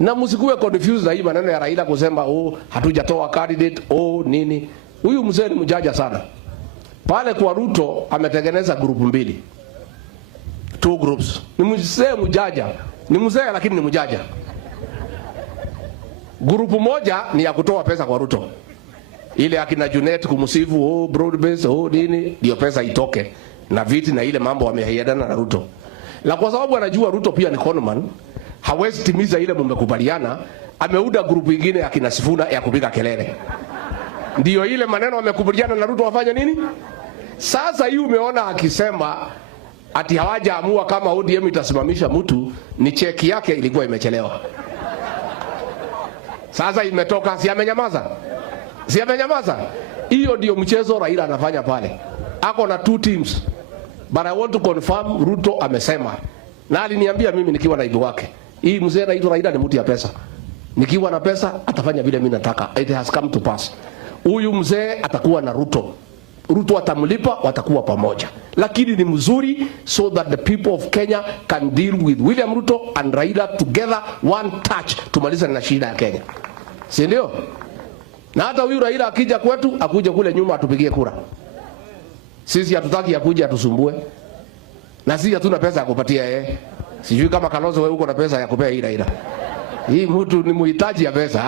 Na msikuwe confused na hii maneno ya Raila kusema hatujatoa candidate nini. Huyu mzee ni mjanja sana. Pale kwa Ruto ametengeneza group mbili. 2 groups. Ni mzee mjanja. Ni mzee lakini ni mjanja. Group moja ni ya kutoa pesa kwa Ruto. Ile akina Junet kumsifu broad base nini ndio pesa itoke na viti na ile mambo wamehiadana na Ruto. Na kwa sababu anajua Ruto pia ni conman, hawezi timiza ile mmekubaliana, ameuda group nyingine ya kina Sifuna ya kupiga kelele. Ndio ile maneno wamekubaliana na Ruto wafanya nini? Sasa hii umeona akisema ati hawajaamua kama ODM itasimamisha mtu, ni cheki yake ilikuwa imechelewa. Sasa imetoka, si amenyamaza? Si amenyamaza? Hiyo ndio mchezo Raila anafanya pale. Ako na 2 teams. But I want to confirm Ruto amesema. Na aliniambia mimi nikiwa naibu wake. Hii mzee anaitwa Raila ni mtu ya pesa. Nikiwa na pesa atafanya vile mimi nataka. It has come to pass. Huyu mzee atakuwa na Ruto. Ruto atamlipa, watakuwa pamoja. Lakini ni mzuri so that the people of Kenya can deal with William Ruto and Raila together, one touch, tumaliza na shida ya Kenya. Si ndio? Na hata huyu Raila akija kwetu, akuje kule nyuma atupigie kura. Sisi hatutaki akuje atusumbue. Na sisi hatuna pesa ya kupatia yeye. Sijui kama Kalonzo wewe uko na pesa ya kupea hii Raila. Hii mtu ni muhitaji ya pesa.